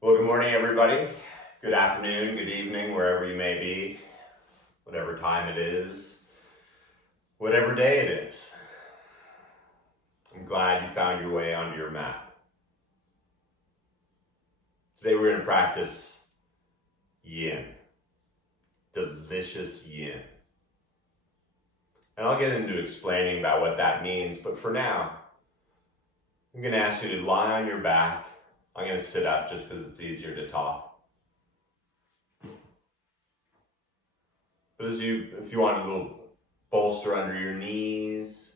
Well, good morning, everybody. Good afternoon, good evening, wherever you may be, whatever time it is, whatever day it is. I'm glad you found your way onto your mat. Today we're going to practice yin, delicious yin. And I'll get into explaining about what that means, but for now, I'm going to ask you to lie on your back. I'm going to sit up just because it's easier to talk. But if you want a little bolster under your knees,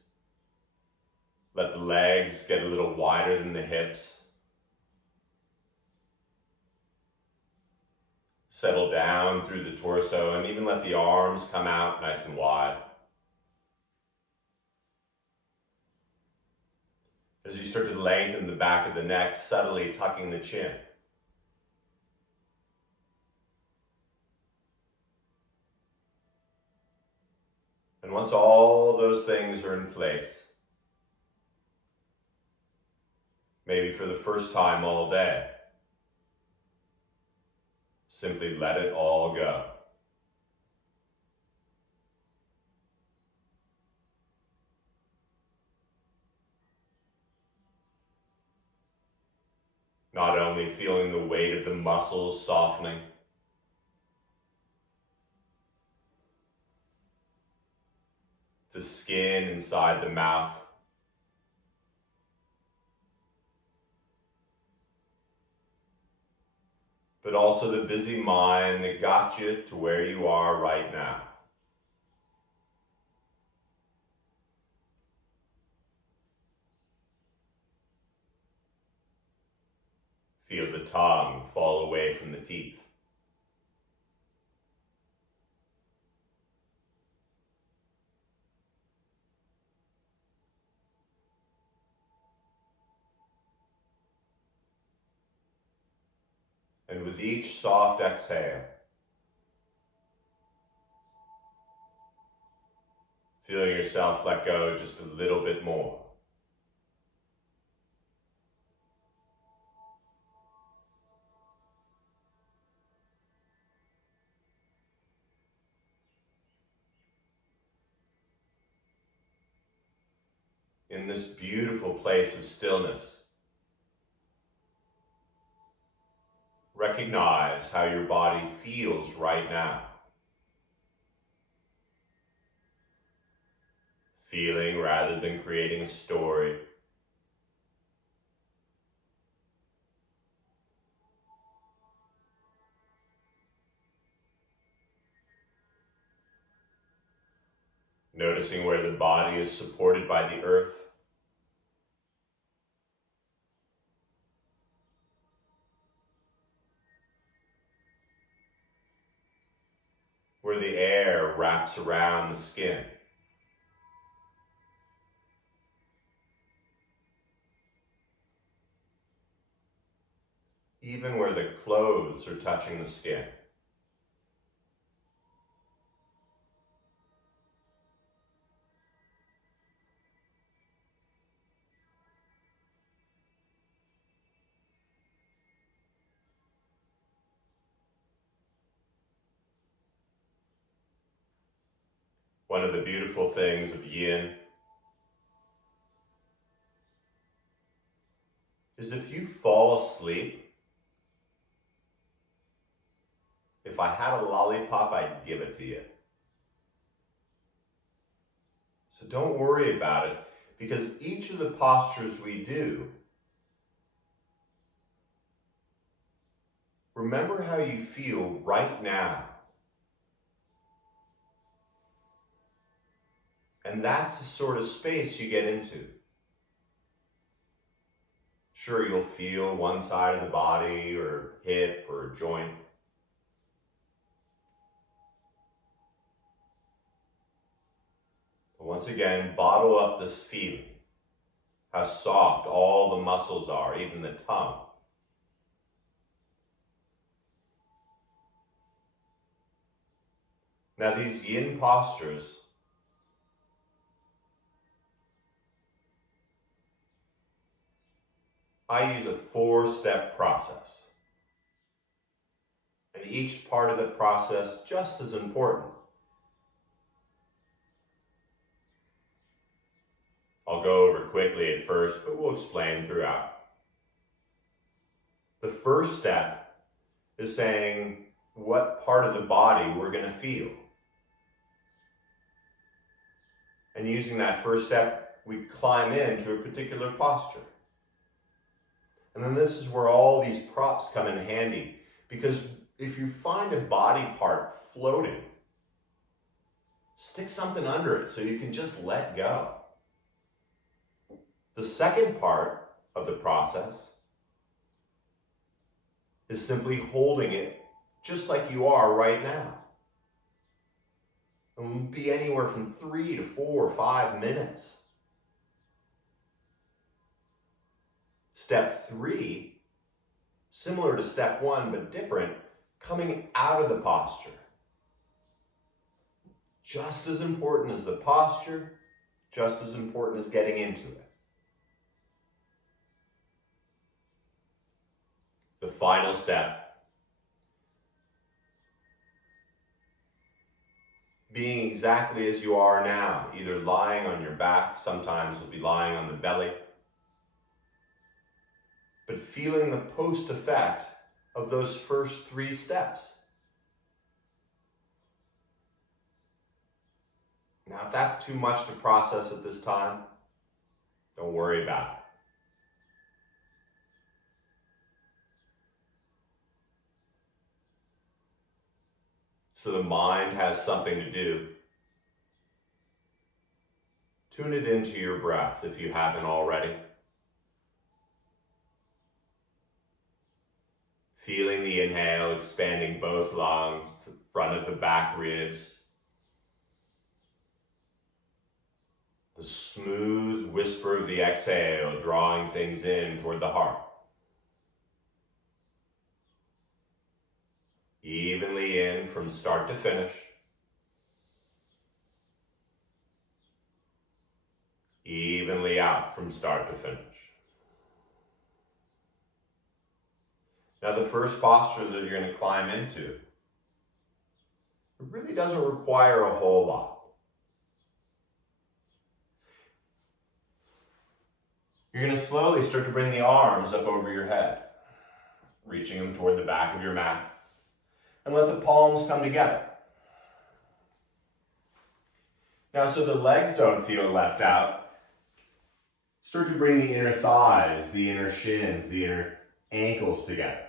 let the legs get a little wider than the hips. Settle down through the torso and even let the arms come out nice and wide. As you start to lengthen the back of the neck, subtly tucking the chin. And once all those things are in place, maybe for the first time all day, simply let it all go. Not only feeling the weight of the muscles softening, the skin inside the mouth, but also the busy mind that got you to where you are right now. Feel the tongue fall away from the teeth. And with each soft exhale, feeling yourself let go just a little bit more. In this beautiful place of stillness, recognize how your body feels right now. Feeling rather than creating a story. Noticing where the body is supported by the earth. Where the air wraps around the skin. Even where the clothes are touching the skin. One of the beautiful things of yin is if you fall asleep, if I had a lollipop, I'd give it to you. So don't worry about it, because each of the postures we do, remember how you feel right now. And that's the sort of space you get into. Sure, you'll feel one side of the body or hip or joint. But once again, bottle up this feeling. How soft all the muscles are, even the tongue. Now these yin postures I use a 4-step process. and each part of the process just as important. I'll go over quickly at first, but we'll explain throughout. The first step is saying what part of the body we're going to feel. And using that first step, we climb into a particular posture. And then this is where all these props come in handy, because if you find a body part floating, stick something under it so you can just let go. The second part of the process is simply holding it just like you are right now. It will be anywhere from 3 to 4 or 5 minutes. Step 3, similar to step 1 but different, coming out of the posture. Just as important as the posture, just as important as getting into it. The final step, being exactly as you are now, either lying on your back, sometimes you'll be lying on the belly, but feeling the post effect of those first 3 steps. Now, if that's too much to process at this time, don't worry about it. So the mind has something to do. Tune it into your breath if you haven't already. Feeling the inhale, expanding both lungs, the front of the back ribs. The smooth whisper of the exhale, drawing things in toward the heart. Evenly in from start to finish. Evenly out from start to finish. Now the first posture that you're going to climb into, it really doesn't require a whole lot. You're going to slowly start to bring the arms up over your head, reaching them toward the back of your mat. And let the palms come together. Now, so the legs don't feel left out, start to bring the inner thighs, the inner shins, the inner ankles together.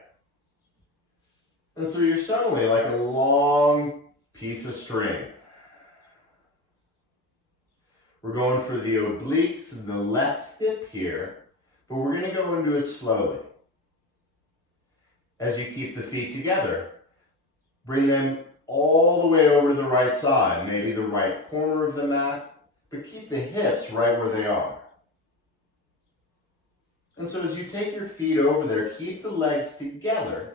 And so you're suddenly like a long piece of string. We're going for the obliques and the left hip here, but we're going to go into it slowly. As you keep the feet together, bring them all the way over to the right side, maybe the right corner of the mat, but keep the hips right where they are. And so as you take your feet over there, keep the legs together.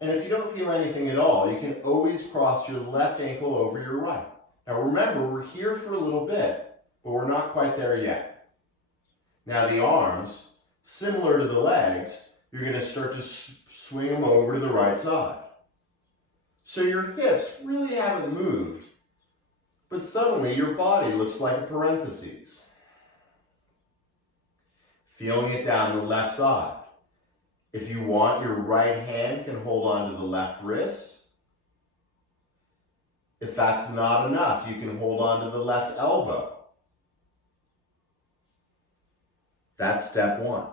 And if you don't feel anything at all, you can always cross your left ankle over your right. Now remember, we're here for a little bit, but we're not quite there yet. Now the arms, similar to the legs, you're going to start to swing them over to the right side. So your hips really haven't moved, but suddenly your body looks like a parentheses. Feeling it down the left side. If you want, your right hand can hold on to the left wrist. If that's not enough, you can hold on to the left elbow. That's step 1.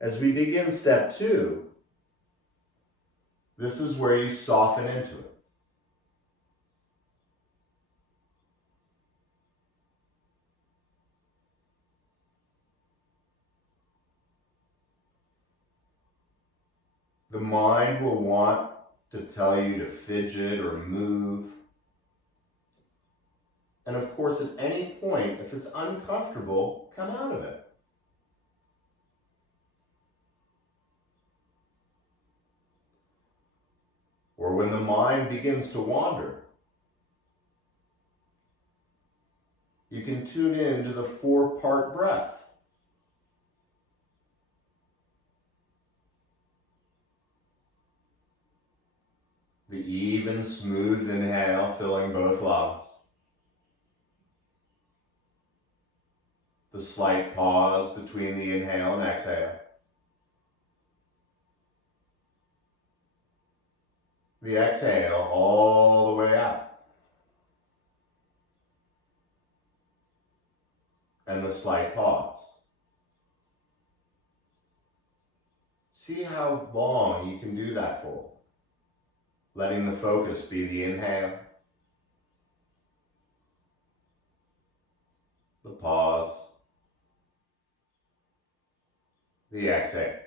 As we begin step 2, this is where you soften into it. The mind will want to tell you to fidget or move. And of course, at any point, if it's uncomfortable, come out of it. Or when the mind begins to wander, you can tune in to the 4-part breath. smooth inhale, filling both lungs. The slight pause between the inhale and exhale. The exhale all the way out. And the slight pause. See how long you can do that for. Letting the focus be the inhale, the pause, the exhale.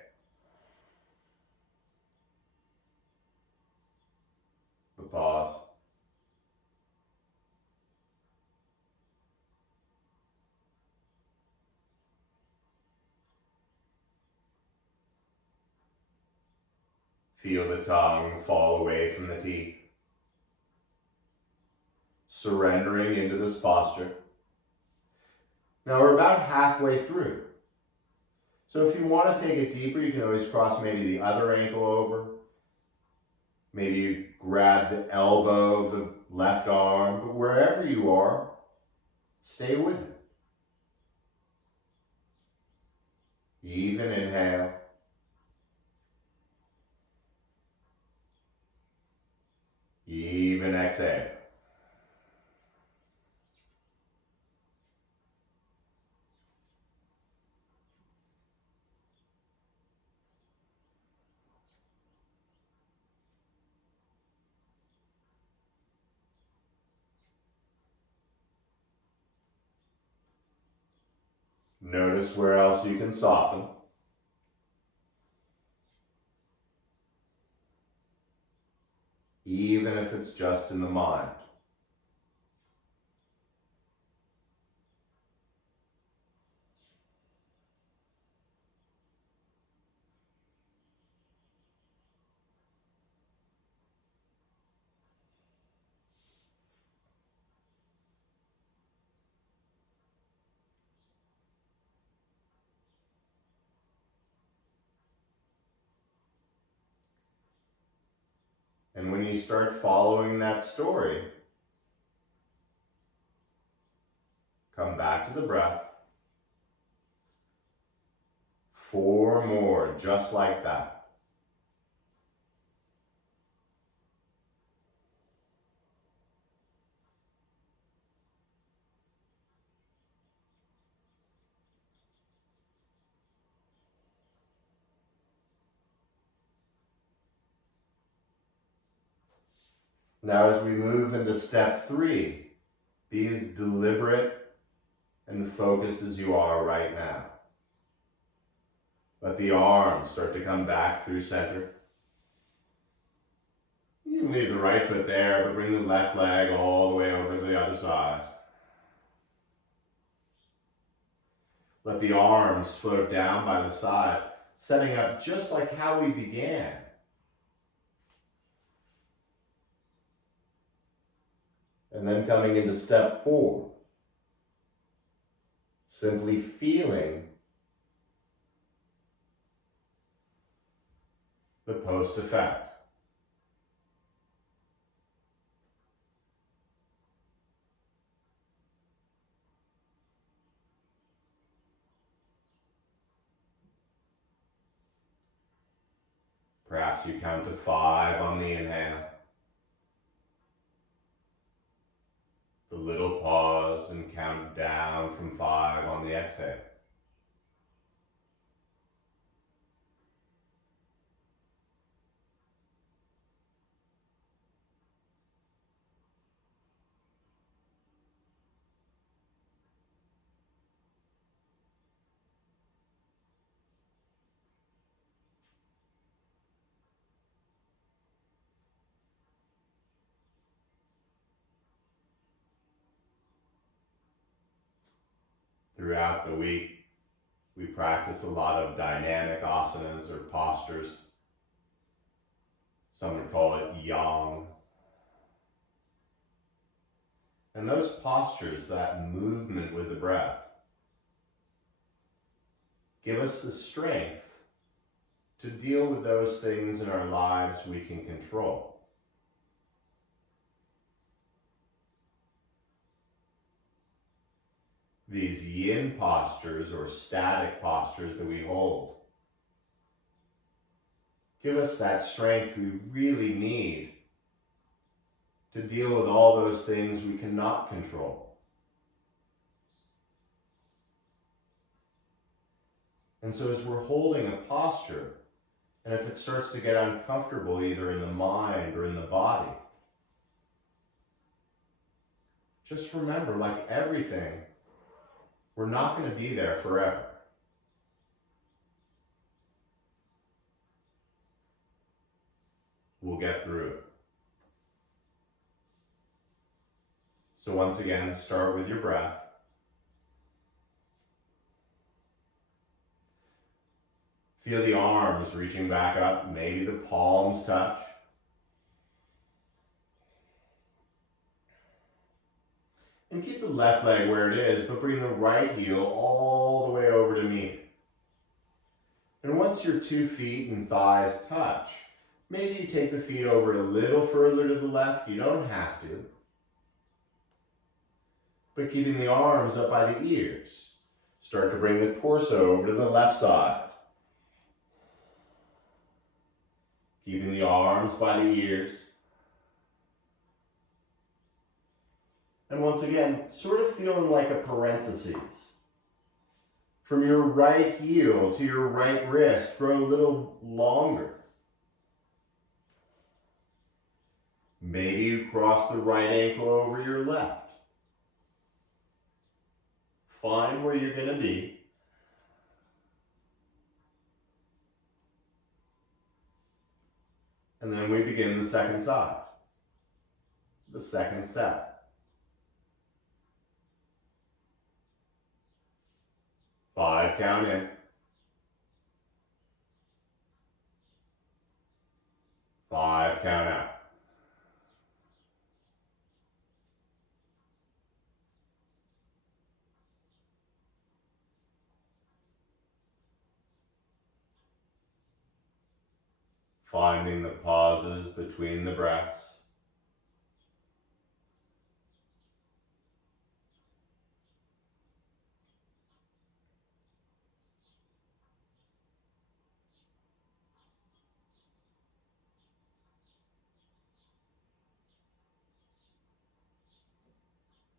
The pause. Feel the tongue fall away from the teeth. Surrendering into this posture. Now we're about halfway through. So if you want to take it deeper, you can always cross maybe the other ankle over. Maybe you grab the elbow of the left arm, but wherever you are, stay with it. Even inhale. Even exhale. Notice where else you can soften. Even if it's just in the mind. And when you start following that story, come back to the breath. 4 more, just like that. Now as we move into step 3, be as deliberate and focused as you are right now. Let the arms start to come back through center. You can leave the right foot there, but bring the left leg all the way over to the other side. Let the arms float down by the side, setting up just like how we began. And then coming into step 4, simply feeling the post effect. Perhaps you count to 5 on the inhale. The little pause and count down from 5 on the exhale. Throughout the week, we practice a lot of dynamic asanas or postures. Some would call it yang. And those postures, that movement with the breath, give us the strength to deal with those things in our lives we can control. these yin postures or static postures that we hold give us that strength we really need to deal with all those things we cannot control. And so as we're holding a posture, and if it starts to get uncomfortable either in the mind or in the body, just remember, like everything, we're not going to be there forever. We'll get through it. So once again, start with your breath. Feel the arms reaching back up, maybe the palms touch. And keep the left leg where it is, but bring the right heel all the way over to meet it. And once your 2 feet and thighs touch, maybe you take the feet over a little further to the left. You don't have to. But keeping the arms up by the ears. Start to bring the torso over to the left side. Keeping the arms by the ears. And once again, sort of feeling like a parenthesis. From your right heel to your right wrist, grow a little longer. Maybe you cross the right ankle over your left. Find where you're going to be. And then we begin the second side. The second step. 5 count in. 5 count out. Finding the pauses between the breaths.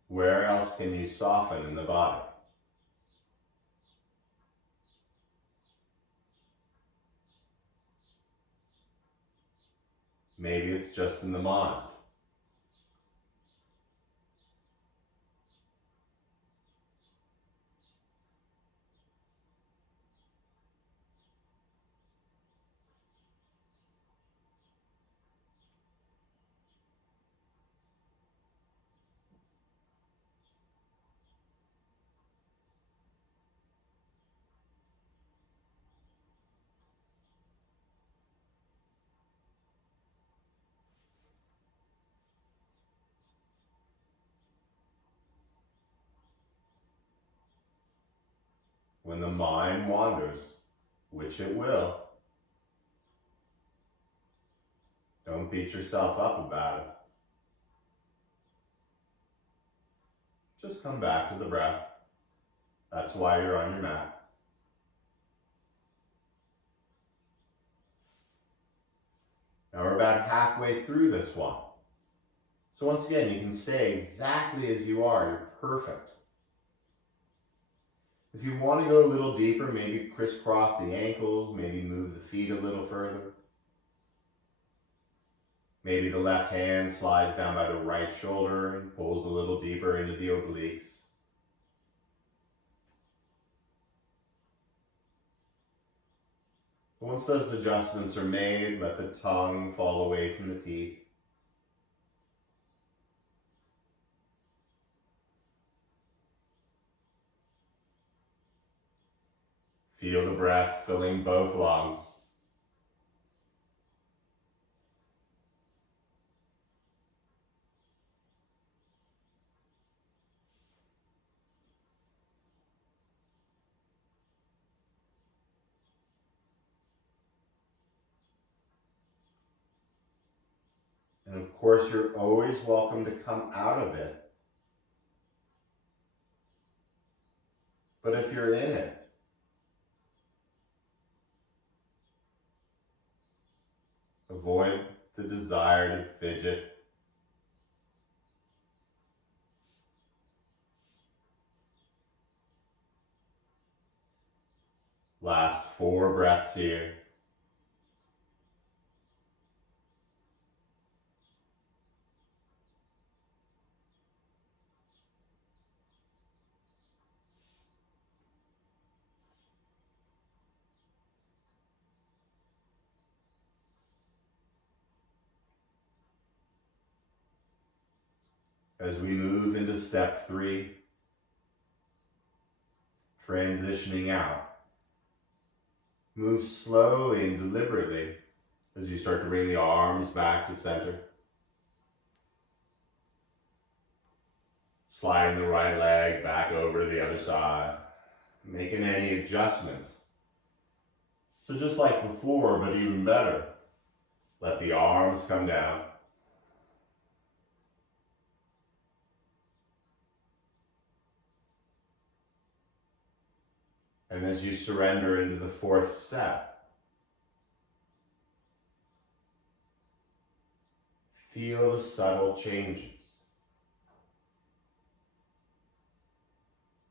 Where else can you soften in the body? Maybe it's just in the mind. When the mind wanders, which it will, don't beat yourself up about it. Just come back to the breath. That's why you're on your mat. Now we're about halfway through this one. So once again, you can stay exactly as you are. You're perfect. If you want to go a little deeper, maybe crisscross the ankles, maybe move the feet a little further. Maybe the left hand slides down by the right shoulder and pulls a little deeper into the obliques. Once those adjustments are made, let the tongue fall away from the teeth. Feel the breath filling both lungs. And of course, you're always welcome to come out of it But if you're in it, avoid the desire to fidget. Last 4 breaths here. As we move into step 3, transitioning out, move slowly and deliberately as you start to bring the arms back to center. Sliding the right leg back over to the other side, making any adjustments. So just like before, but even better, let the arms come down. And as you surrender into the 4th step, feel the subtle changes.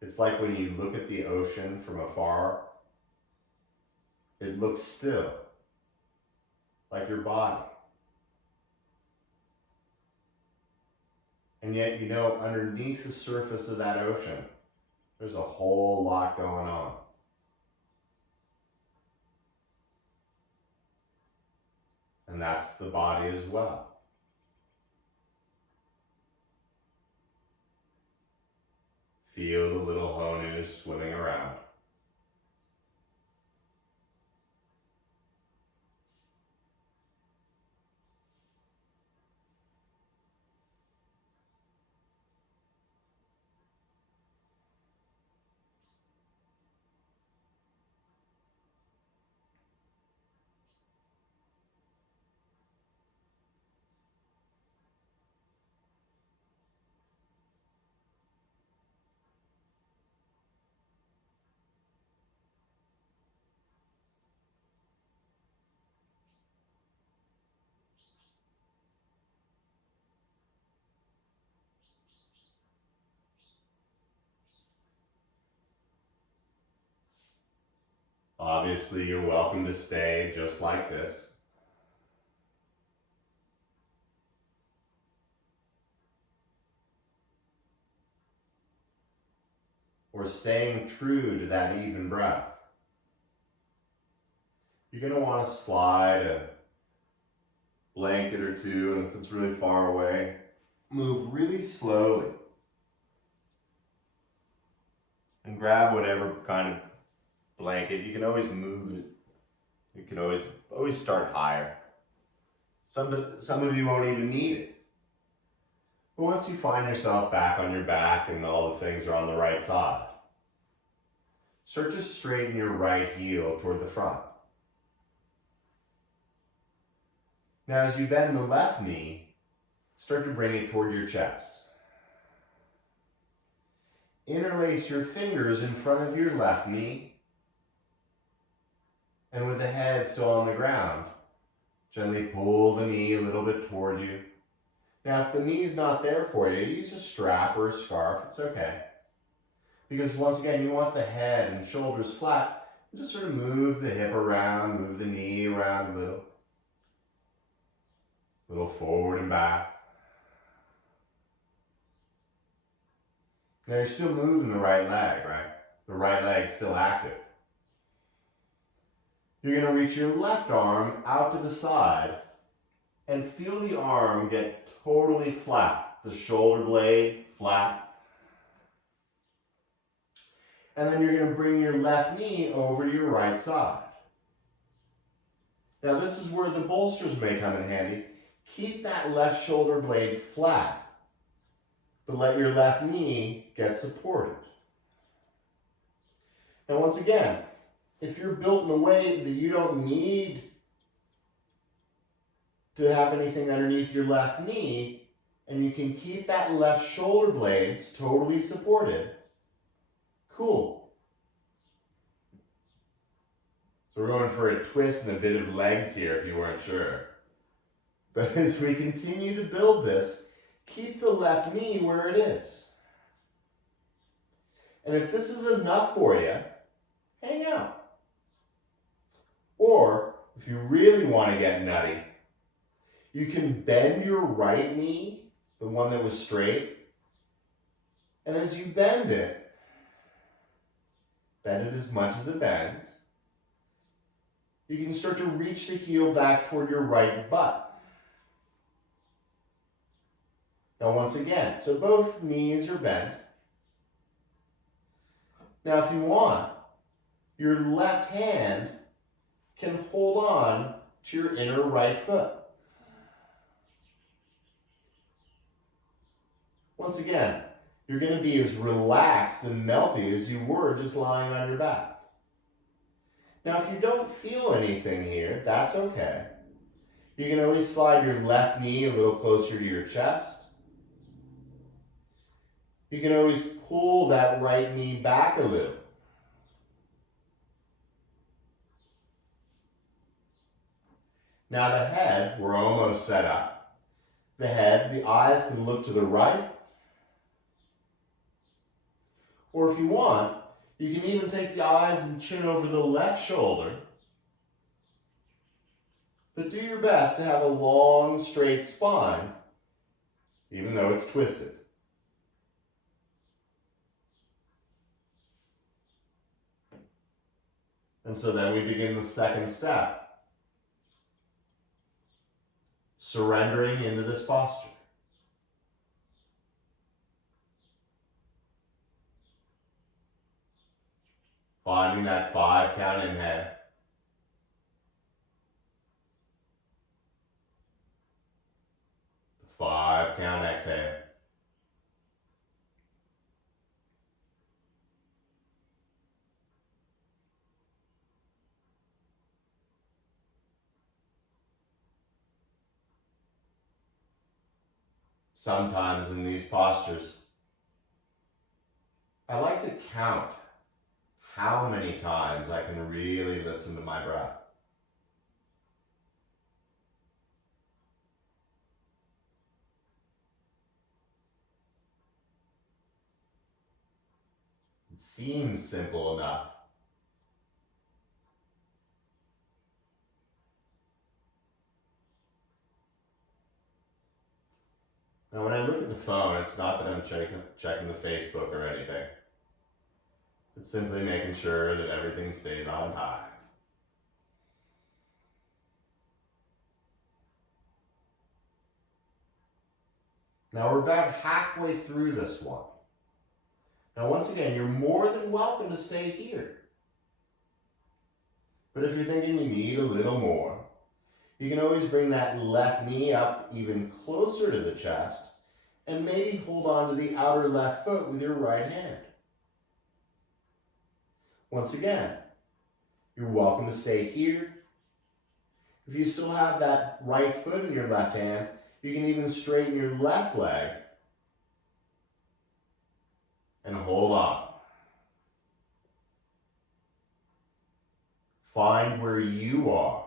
It's like when you look at the ocean from afar, it looks still, like your body. And yet, underneath the surface of that ocean, there's a whole lot going on. And that's the body as well. Feel the little honu swimming around. Obviously, you're welcome to stay just like this. Or staying true to that even breath. You're going to want to slide a blanket or two, and if it's really far away, move really slowly. And grab whatever kind of blanket. You can always move it. You can always start higher. Some of you won't even need it. But once you find yourself back on your back and all the things are on the right side, start to straighten your right heel toward the front. Now as you bend the left knee, start to bring it toward your chest. Interlace your fingers in front of your left knee, and with the head still on the ground, gently pull the knee a little bit toward you. Now, if the knee's not there for you, use a strap or a scarf, it's okay. Because once again, you want the head and shoulders flat. Just sort of move the hip around, move the knee around a little forward and back. Now you're still moving the right leg, right? The right leg's still active. You're going to reach your left arm out to the side and feel the arm get totally flat. The shoulder blade flat. And then you're going to bring your left knee over to your right side. Now this is where the bolsters may come in handy. Keep that left shoulder blade flat, but let your left knee get supported. Now once again, if you're built in a way that you don't need to have anything underneath your left knee, and you can keep that left shoulder blades totally supported, cool. So we're going for a twist and a bit of legs here if you weren't sure. But as we continue to build this, keep the left knee where it is. And if this is enough for you, hang out. Or if you really want to get nutty, you can bend your right knee, the one that was straight, and as you bend it as much as it bends, you can start to reach the heel back toward your right butt. Now once again, so both knees are bent. Now if you want, your left hand can hold on to your inner right foot. Once again, you're going to be as relaxed and melty as you were just lying on your back. Now, if you don't feel anything here, that's okay. You can always slide your left knee a little closer to your chest. You can always pull that right knee back a little. Now the head, we're almost set up. The head, the eyes can look to the right. Or if you want, you can even take the eyes and chin over the left shoulder. But do your best to have a long, straight spine, even though it's twisted. And so then we begin the second step, surrendering into this posture. Finding that 5 count inhale. The 5 count exhale. Sometimes in these postures, I like to count how many times I can really listen to my breath. It seems simple enough. Now when I look at the phone, it's not that I'm checking the Facebook or anything. It's simply making sure that everything stays on time. Now we're about halfway through this one. Now once again, you're more than welcome to stay here. But if you're thinking you need a little more, you can always bring that left knee up even closer to the chest and maybe hold on to the outer left foot with your right hand. Once again, you're welcome to stay here. If you still have that right foot in your left hand, you can even straighten your left leg and hold on. Find where you are,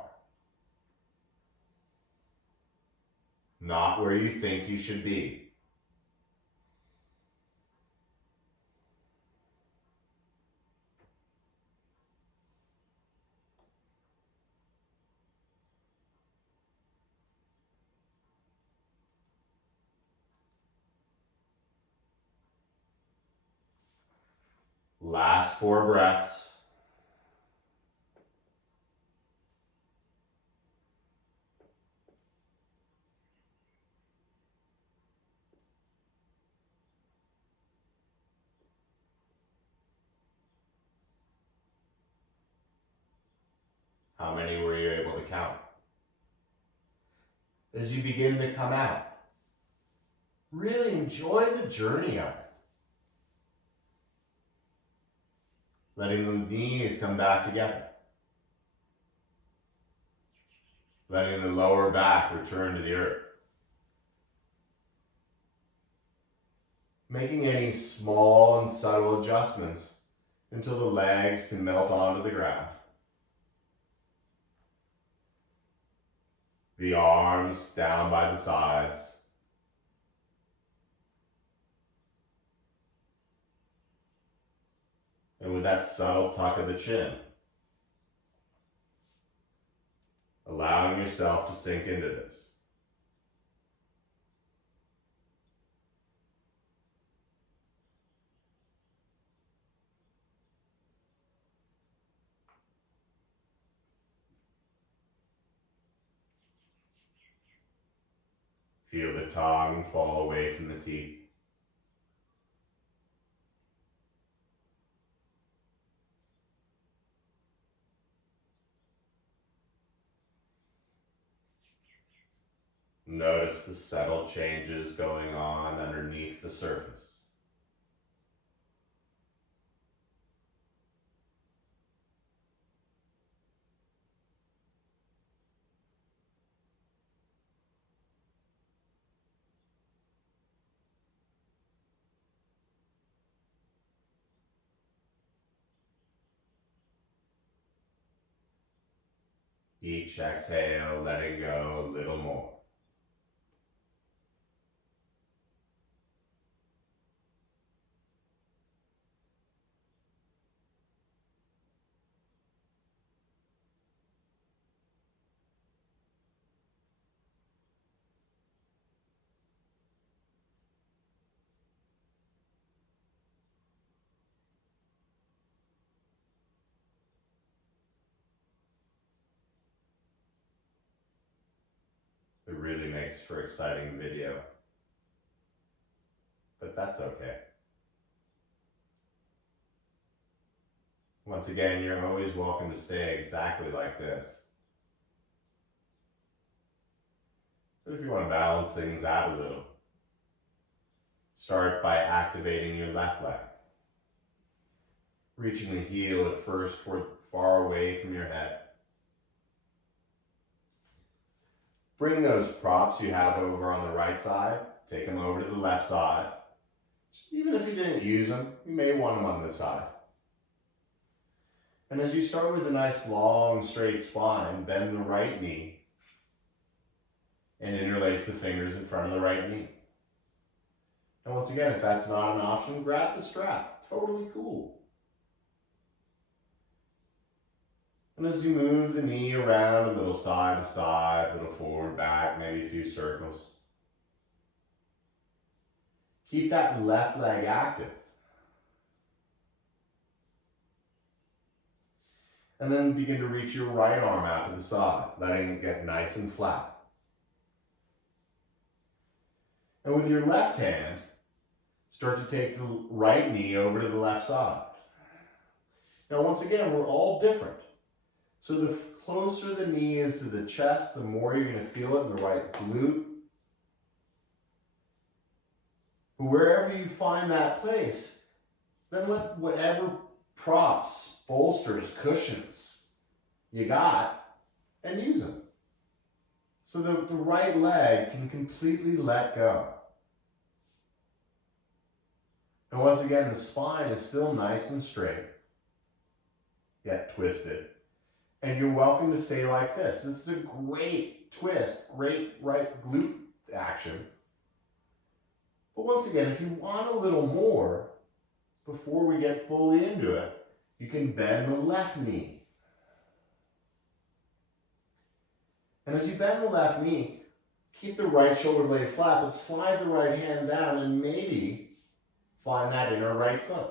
not where you think you should be. Last 4 breaths. How many were you able to count? As you begin to come out, really enjoy the journey of it. Letting the knees come back together. Letting the lower back return to the earth. Making any small and subtle adjustments until the legs can melt onto the ground. the arms down by the sides. And with that subtle tuck of the chin, allowing yourself to sink into this. Feel the tongue fall away from the teeth. Notice the subtle changes going on underneath the surface. Each exhale, letting go a little more. It really makes for exciting video, but that's okay. Once again, you're always welcome to stay exactly like this. But if you want to balance things out a little, start by activating your left leg. Reaching the heel at first toward far away from your head. Bring those props you have over on the right side, take them over to the left side. Even if you didn't use them, you may want them on this side. And as you start with a nice long straight spine, bend the right knee and interlace the fingers in front of the right knee. And once again, if that's not an option, grab the strap. Totally cool. And as you move the knee around a little side to side, a little forward, back, maybe a few circles. Keep that left leg active. And then begin to reach your right arm out to the side, letting it get nice and flat. And with your left hand, start to take the right knee over to the left side. Now, once again, we're all different. So the closer the knee is to the chest, the more you're going to feel it in the right glute. But wherever you find that place, then let whatever props, bolsters, cushions you got, and use them. So that the right leg can completely let go. And once again, the spine is still nice and straight, yet twisted. And you're welcome to stay like this. This is a great twist, great right glute action. But once again, if you want a little more, before we get fully into it, you can bend the left knee. And as you bend the left knee, keep the right shoulder blade flat, but slide the right hand down and maybe find that inner right foot.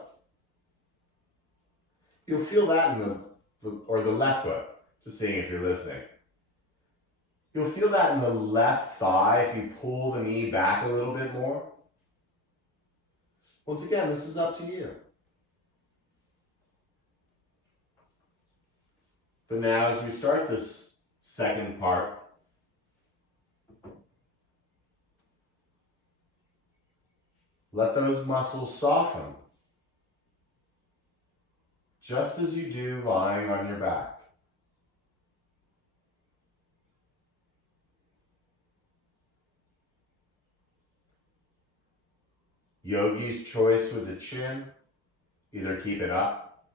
You'll feel that in the left foot, just seeing if you're listening. You'll feel that in the left thigh if you pull the knee back a little bit more. Once again, this is up to you. But now as we start this second part, let those muscles soften, just as you do lying on your back. Yogi's choice with the chin, either keep it up,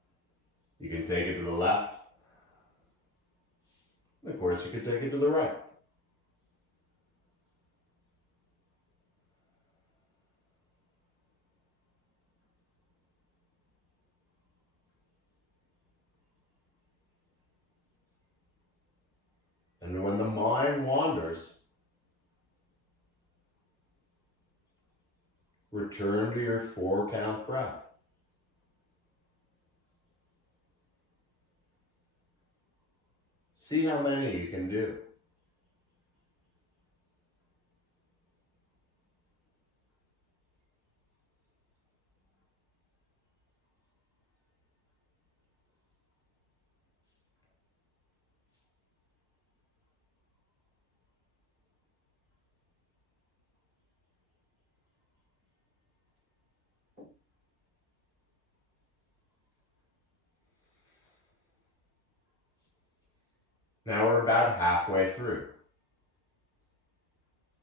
you can take it to the left, and of course you can take it to the right. return to your 4-count breath. See how many you can do. Now we're about halfway through.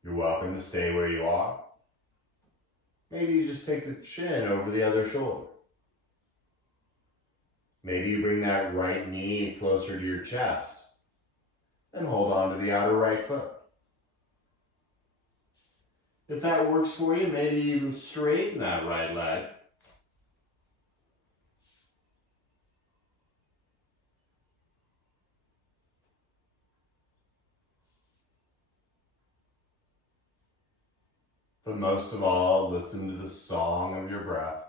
You're welcome to stay where you are. Maybe you just take the chin over the other shoulder. Maybe you bring that right knee closer to your chest and hold on to the outer right foot. If that works for you, maybe even straighten that right leg. But most of all, listen to the song of your breath.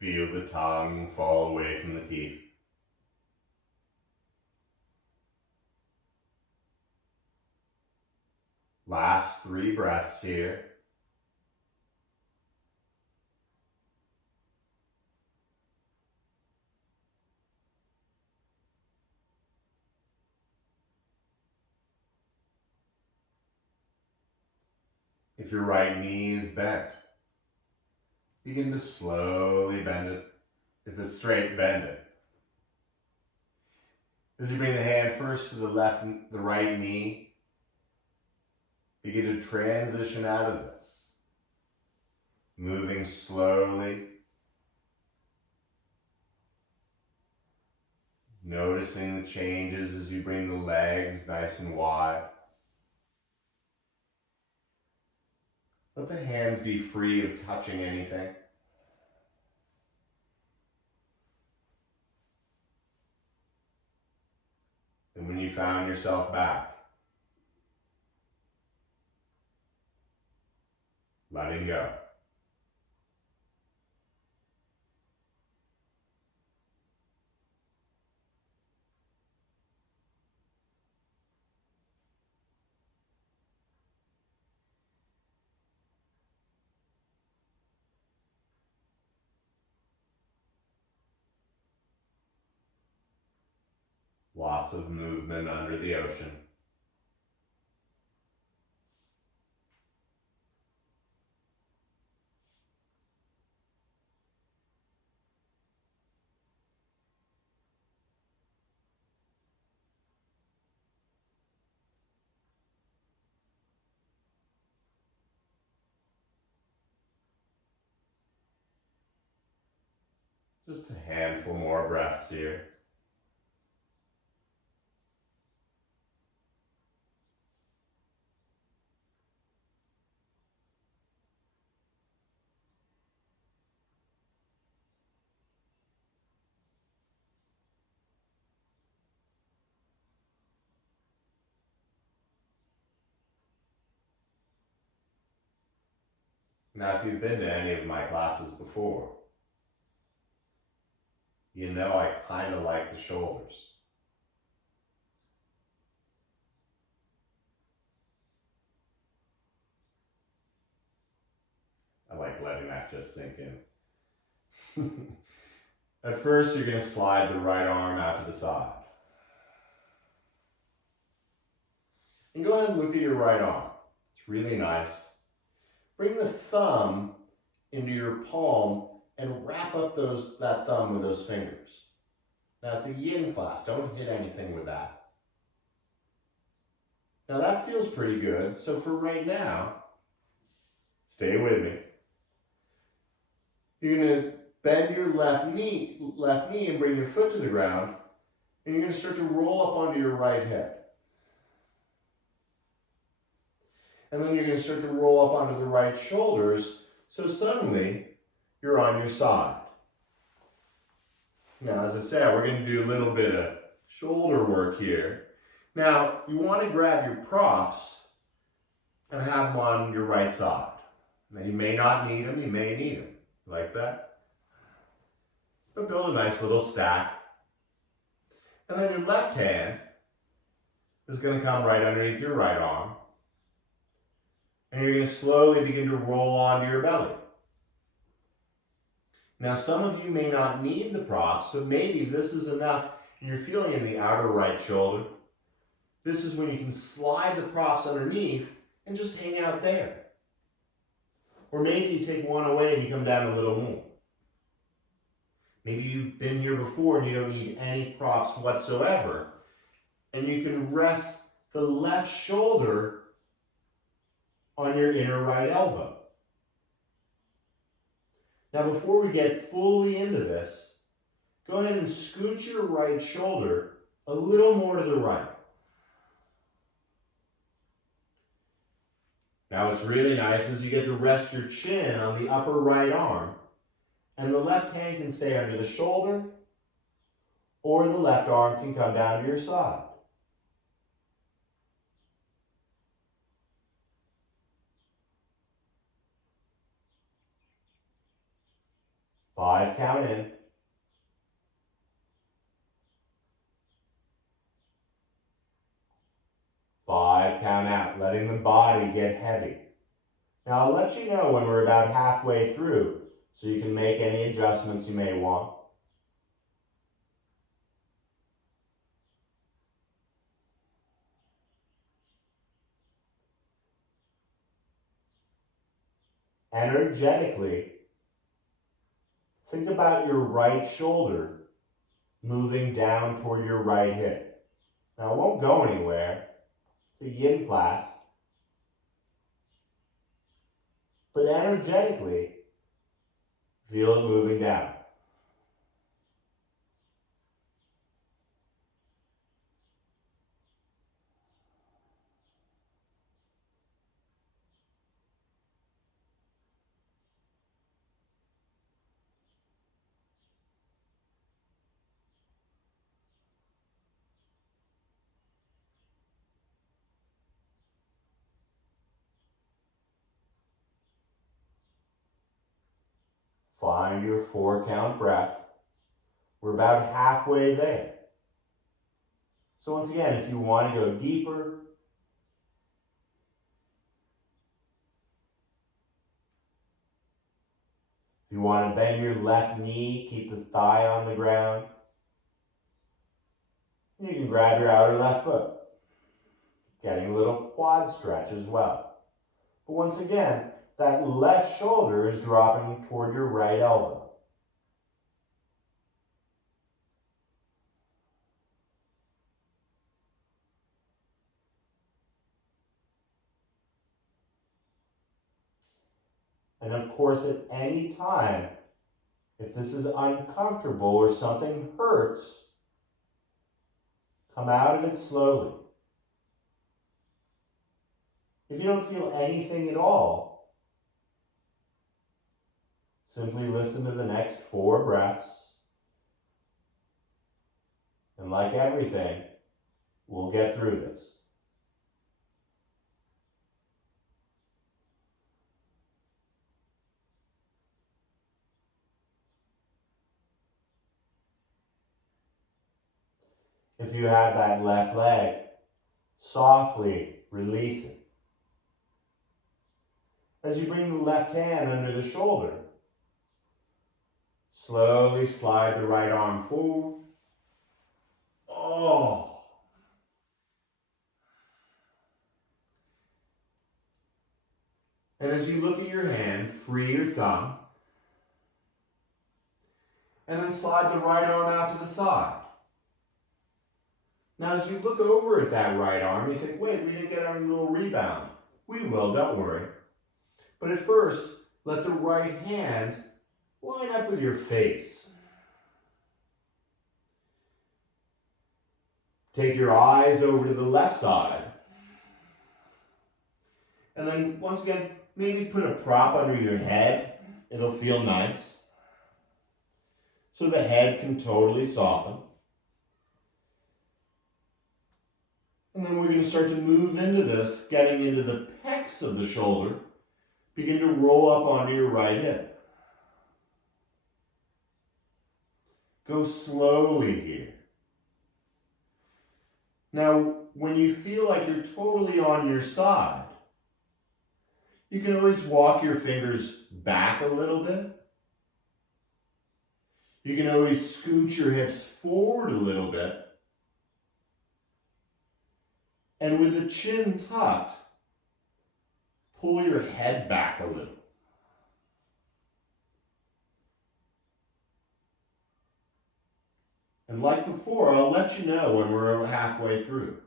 Feel the tongue fall away from the teeth. Last 3 breaths here. If your right knee is bent, begin to slowly bend it. If it's straight, bend it. As you bring the hand first to the right knee, begin to transition out of this. Moving slowly. Noticing the changes as you bring the legs nice and wide. Let the hands be free of touching anything. And when you found yourself back, letting go. Lots of movement under the ocean. Just a handful more breaths here. Now, if you've been to any of my classes before, you know I kind of like the shoulders. I like letting that just sink in. At first, you're going to slide the right arm out to the side. And go ahead and look at your right arm. It's really nice. Bring the thumb into your palm and wrap up that thumb with those fingers. Now it's a yin class, don't hit anything with that. Now that feels pretty good, so for right now, stay with me. You're gonna bend your left knee and bring your foot to the ground, And you're going to start to roll up onto your right hip. And then you're going to start to roll up onto the right shoulders, so suddenly you're on your side. Now, as I said, we're going to do a little bit of shoulder work here. Now, you want to grab your props and have them on your right side. Now, you may not need them, you may need them, like that. But build a nice little stack. And then your left hand is going to come right underneath your right arm. And you're going to slowly begin to roll onto your belly. Now, some of you may not need the props, but maybe this is enough and you're feeling in the outer right shoulder. This is when you can slide the props underneath and just hang out there. Or maybe you take one away and you come down a little more. Maybe you've been here before and you don't need any props whatsoever. And you can rest the left shoulder on your inner right elbow. Now, before we get fully into this, go ahead and scoot your right shoulder a little more to the right. Now, what's really nice is you get to rest your chin on the upper right arm, and the left hand can stay under the shoulder, or the left arm can come down to your side. Five count in. Five count out, letting the body get heavy. Now, I'll let you know when we're about halfway through, so you can make any adjustments you may want. Energetically, think about your right shoulder moving down toward your right hip. Now, it won't go anywhere. It's a yin class. But energetically, feel it moving down. Find your 4 count breath. We're about halfway there. So once again, if you want to go deeper, if you want to bend your left knee, keep the thigh on the ground, and you can grab your outer left foot, getting a little quad stretch as well. But once again, that left shoulder is dropping toward your right elbow. And of course, at any time, if this is uncomfortable or something hurts, come out of it slowly. If you don't feel anything at all, simply listen to the next 4 breaths. And like everything, we'll get through this. If you have that left leg, softly release it. As you bring the left hand under the shoulder, slowly slide the right arm forward. Oh. And as you look at your hand, free your thumb. And then slide the right arm out to the side. Now, as you look over at that right arm, you think, wait, we didn't get our little rebound. We will, don't worry. But at first, let the right hand line up with your face. Take your eyes over to the left side. And then once again, maybe put a prop under your head. It'll feel nice. So the head can totally soften. And then we're going to start to move into this, getting into the pecs of the shoulder. Begin to roll up onto your right hip. Go slowly here. Now, when you feel like you're totally on your side, you can always walk your fingers back a little bit. You can always scoot your hips forward a little bit. And with the chin tucked, pull your head back a little. And like before, I'll let you know when we're halfway through.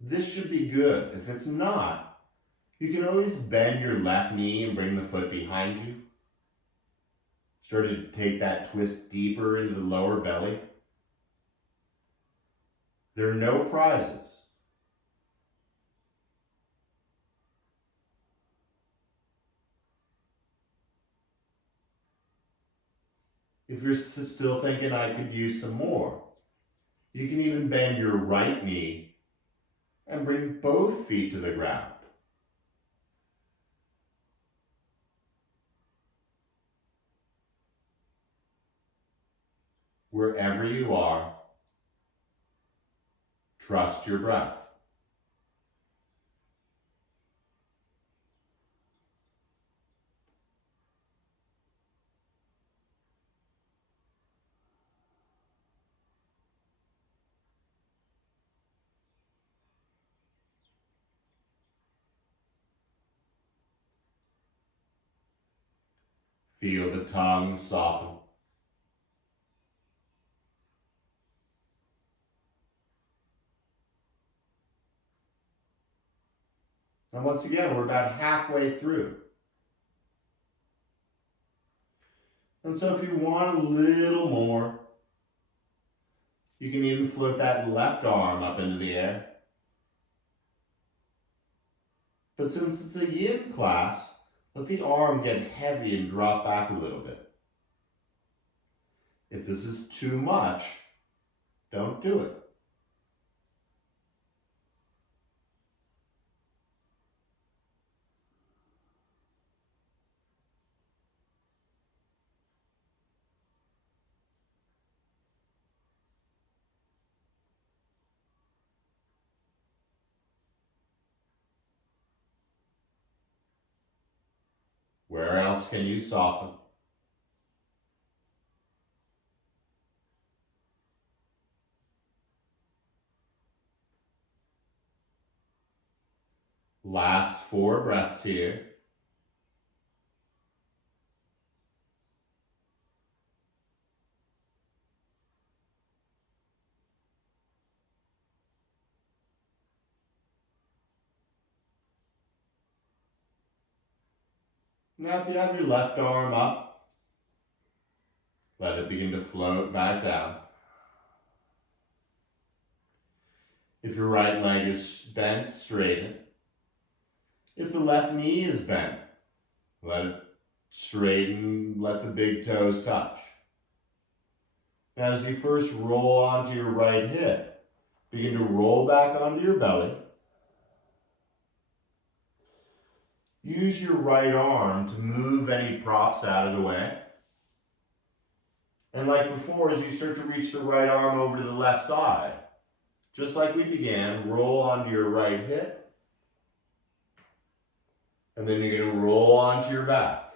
This should be good. If it's not, you can always bend your left knee and bring the foot behind you. Start to take that twist deeper into the lower belly. There are no prizes. If you're still thinking I could use some more, you can even bend your right knee and bring both feet to the ground. Wherever you are, trust your breath. Feel the tongue soften. And once again, we're about halfway through. And so if you want a little more, you can even float that left arm up into the air. But since it's a yin class, let the arm get heavy and drop back a little bit. If this is too much, don't do it. Where else can you soften? Last 4 breaths here. Now if you have your left arm up, let it begin to float back down. If your right leg is bent, straighten it. If the left knee is bent, let it straighten, let the big toes touch. As you first roll onto your right hip, begin to roll back onto your belly. Use your right arm to move any props out of the way. And like before, as you start to reach the right arm over to the left side, just like we began, roll onto your right hip. And then you're going to roll onto your back.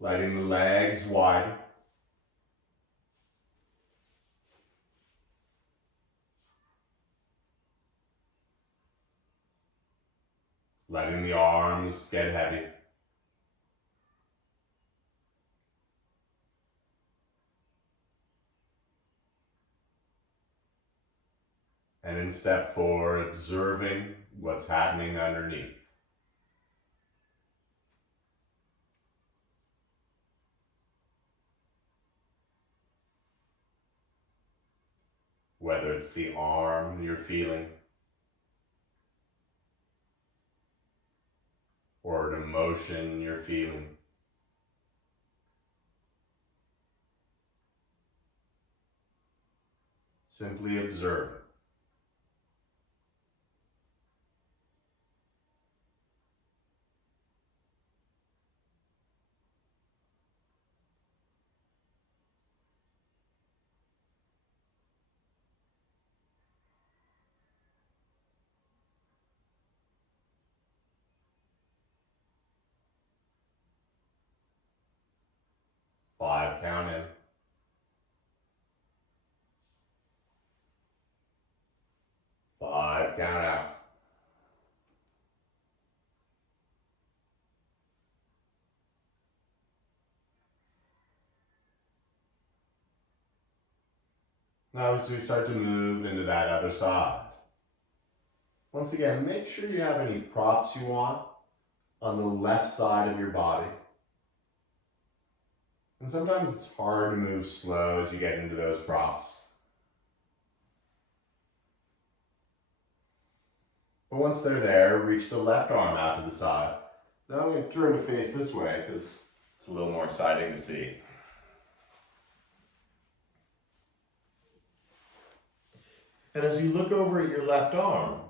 Letting the legs widen. Letting the arms get heavy. And in step 4, observing what's happening underneath. whether it's the arm you're feeling or an emotion you're feeling. Simply observe it. Five count in. Five count out. Now as we start to move into that other side, once again, make sure you have any props you want on the left side of your body. And sometimes it's hard to move slow as you get into those props. But once they're there, reach the left arm out to the side. Now I'm going to turn to face this way because it's a little more exciting to see. And as you look over at your left arm,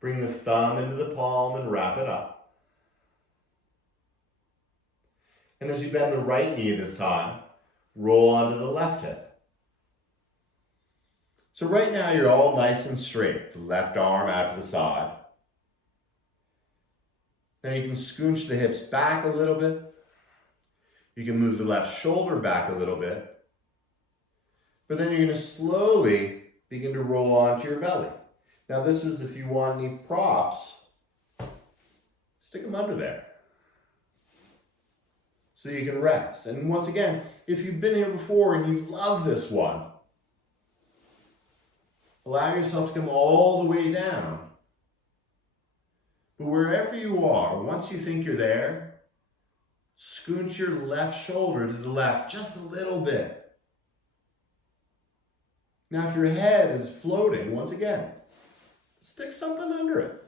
bring the thumb into the palm and wrap it up. And as you bend the right knee this time, roll onto the left hip. So right now you're all nice and straight, the left arm out to the side. Now you can scooch the hips back a little bit. You can move the left shoulder back a little bit. But then you're going to slowly begin to roll onto your belly. Now this is if you want any props, stick them under there so you can rest. And once again, if you've been here before and you love this one, allow yourself to come all the way down. But wherever you are, once you think you're there, scooch your left shoulder to the left just a little bit. Now if your head is floating, once again, stick something under it.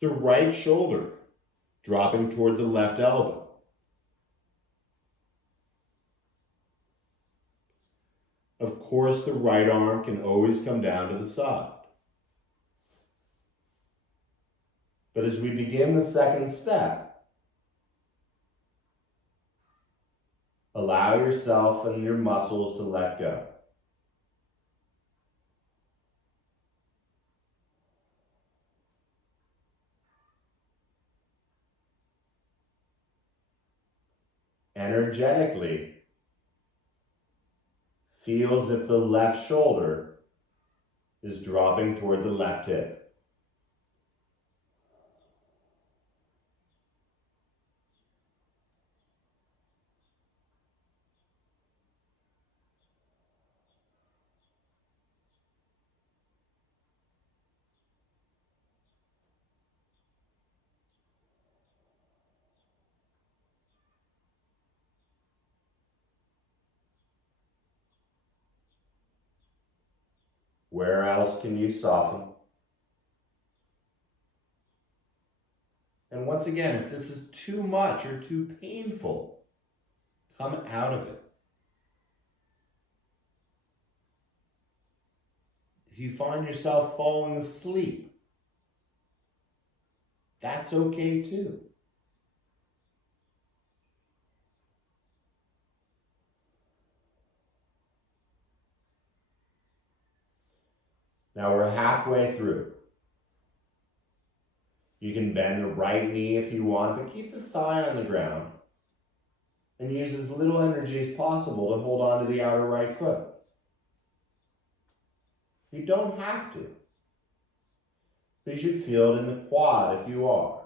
The right shoulder dropping toward the left elbow. Of course, the right arm can always come down to the side. But as we begin the second step, allow yourself and your muscles to let go. Energetically, feel as if the left shoulder is dropping toward the left hip. Where else can you soften? And once again, if this is too much or too painful, come out of it. If you find yourself falling asleep, that's okay too. Now we're halfway through. You can bend the right knee if you want, but keep the thigh on the ground and use as little energy as possible to hold on to the outer right foot. You don't have to, but you should feel it in the quad if you are.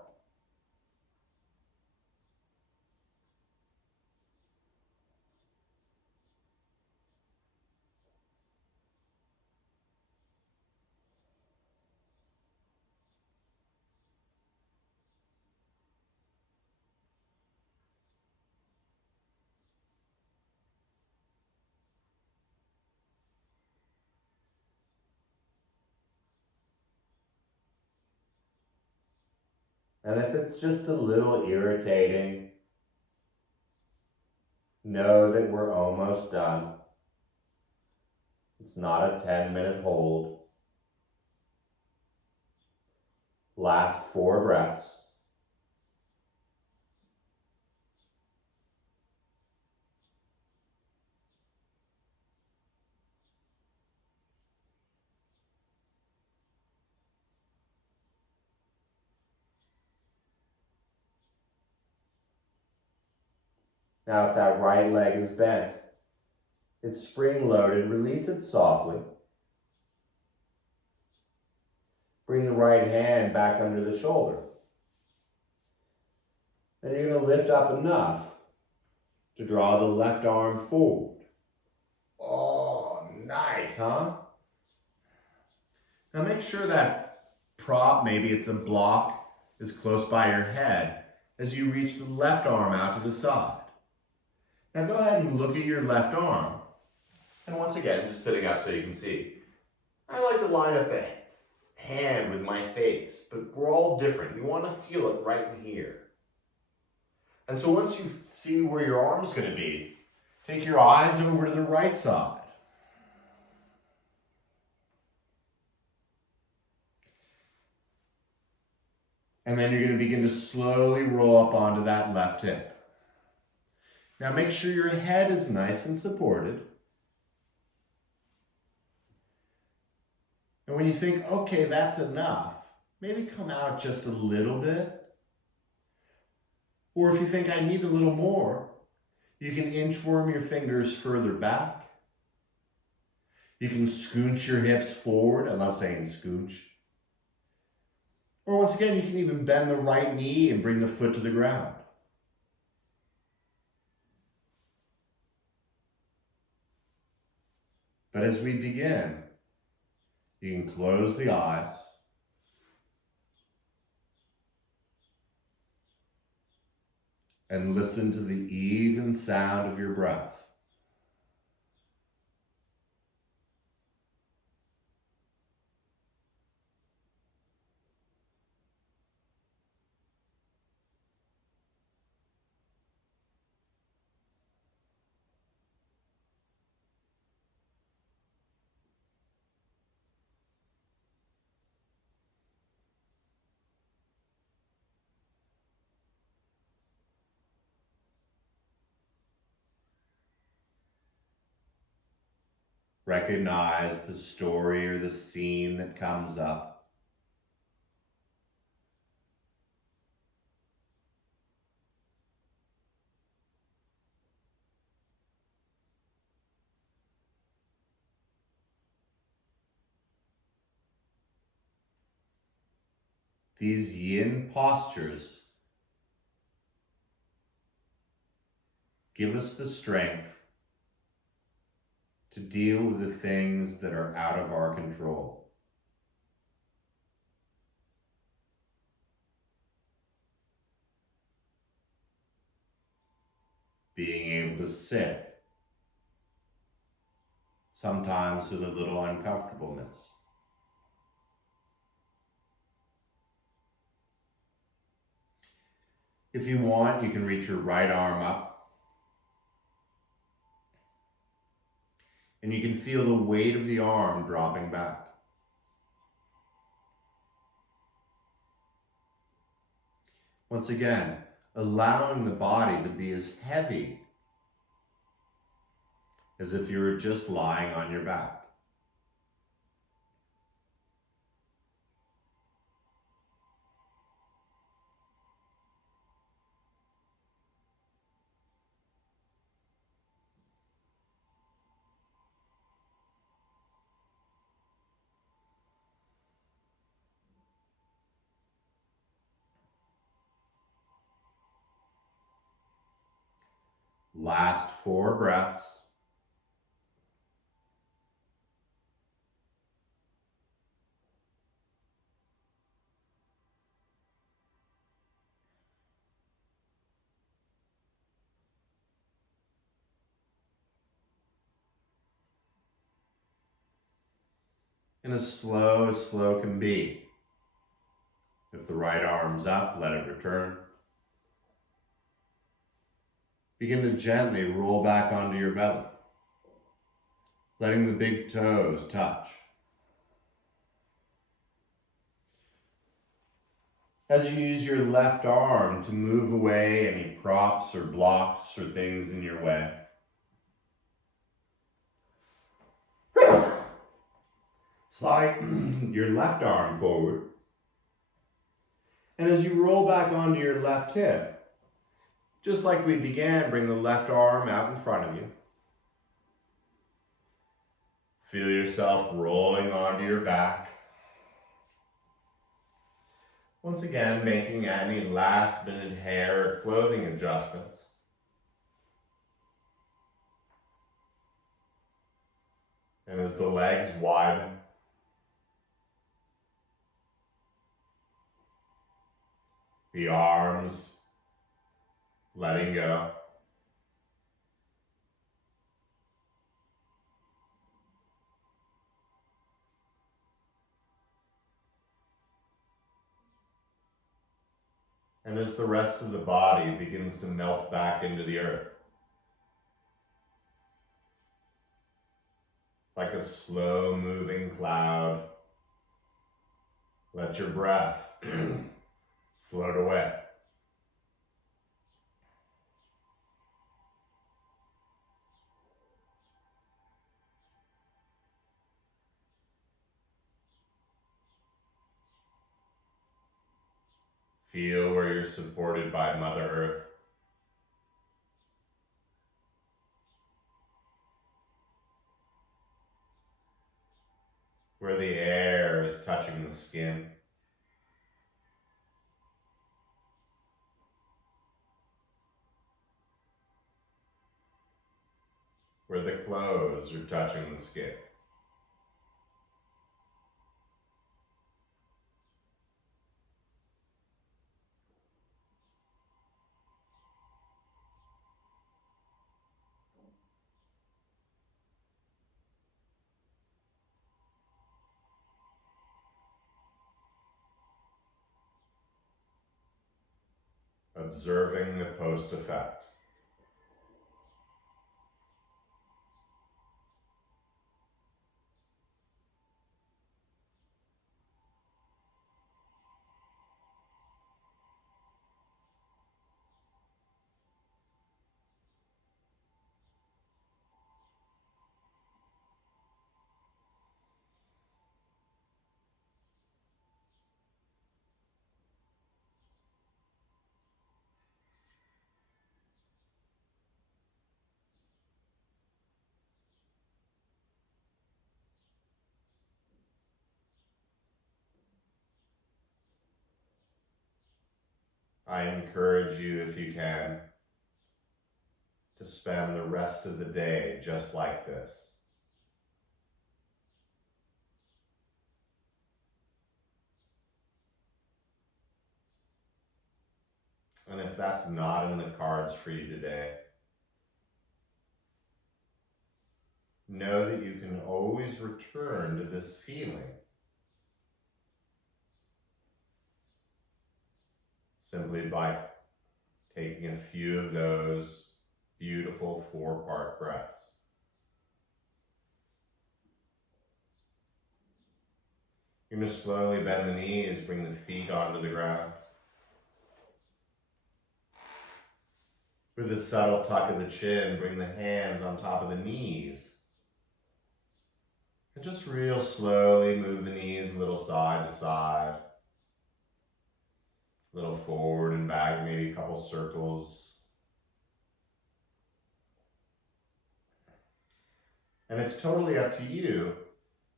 And if it's just a little irritating, know that we're almost done. It's not a 10-minute hold. Last 4 breaths. Now if that right leg is bent, it's spring-loaded, release it softly. Bring the right hand back under the shoulder. And you're going to lift up enough to draw the left arm forward. Oh, nice, huh? Now make sure that prop, maybe it's a block, is close by your head as you reach the left arm out to the side. Now go ahead and look at your left arm. And once again, just sitting up so you can see. I like to line up the hand with my face, but we're all different. You want to feel it right here. And so once you see where your arm's going to be, take your eyes over to the right side. And then you're going to begin to slowly roll up onto that left hip. Now make sure your head is nice and supported. And when you think, okay, that's enough, maybe come out just a little bit. Or if you think I need a little more, you can inchworm your fingers further back. You can scooch your hips forward. I love saying scooch. Or once again, you can even bend the right knee and bring the foot to the ground. But as we begin, you can close the eyes. And listen to the even sound of your breath. Recognize the story or the scene that comes up. These yin postures give us the strength to deal with the things that are out of our control. Being able to sit, sometimes with a little uncomfortableness. If you want, you can reach your right arm up. And you can feel the weight of the arm dropping back. Once again, allowing the body to be as heavy as if you were just lying on your back. Last 4 breaths. And as slow can be. If the right arm's up, let it return. Begin to gently roll back onto your belly, letting the big toes touch. As you use your left arm to move away any props or blocks or things in your way. Slide your left arm forward. And as you roll back onto your left hip, just like we began, bring the left arm out in front of you. Feel yourself rolling onto your back. Once again, making any last-minute hair or clothing adjustments. And as the legs widen, the arms letting go. And as the rest of the body begins to melt back into the earth, like a slow-moving cloud, let your breath float away. Feel where you're supported by Mother Earth. Where the air is touching the skin. Where the clothes are touching the skin. Observing the post effect. I encourage you, if you can, to spend the rest of the day just like this. And if that's not in the cards for you today, know that you can always return to this feeling simply by taking a few of those beautiful 4-part breaths. You're going to slowly bend the knees, bring the feet onto the ground. With a subtle tuck of the chin, bring the hands on top of the knees. And just real slowly move the knees a little side to side. A little forward and back, maybe a couple circles. And it's totally up to you,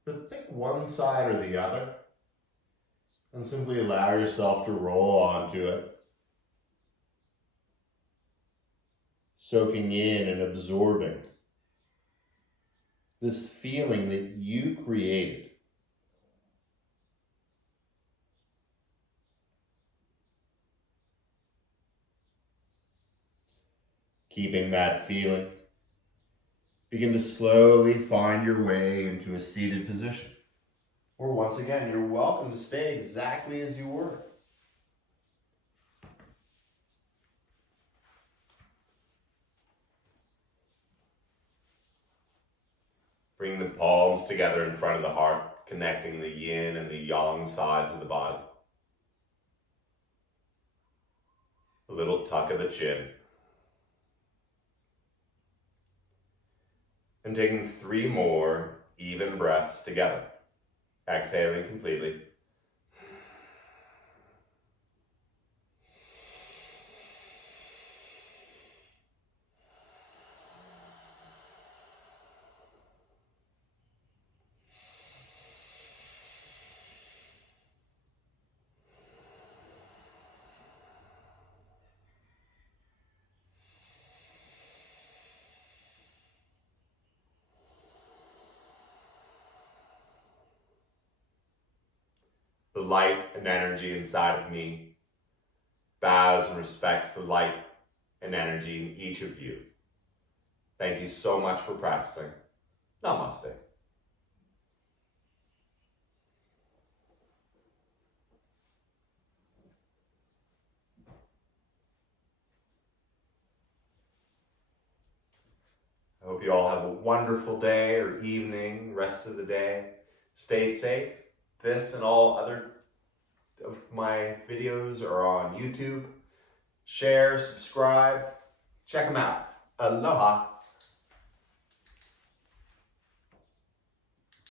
but pick one side or the other and simply allow yourself to roll onto it, soaking in and absorbing this feeling that you created. Keeping that feeling, begin to slowly find your way into a seated position. Or once again, you're welcome to stay exactly as you were. Bring the palms together in front of the heart, connecting the yin and the yang sides of the body. A little tuck of the chin. And taking 3 more even breaths together. Exhaling completely. The light and energy inside of me bows and respects the light and energy in each of you. Thank you so much for practicing. Namaste. I hope you all have a wonderful day or evening, rest of the day. Stay safe. This and all other of my videos are on YouTube. Share, subscribe, check them out. Aloha.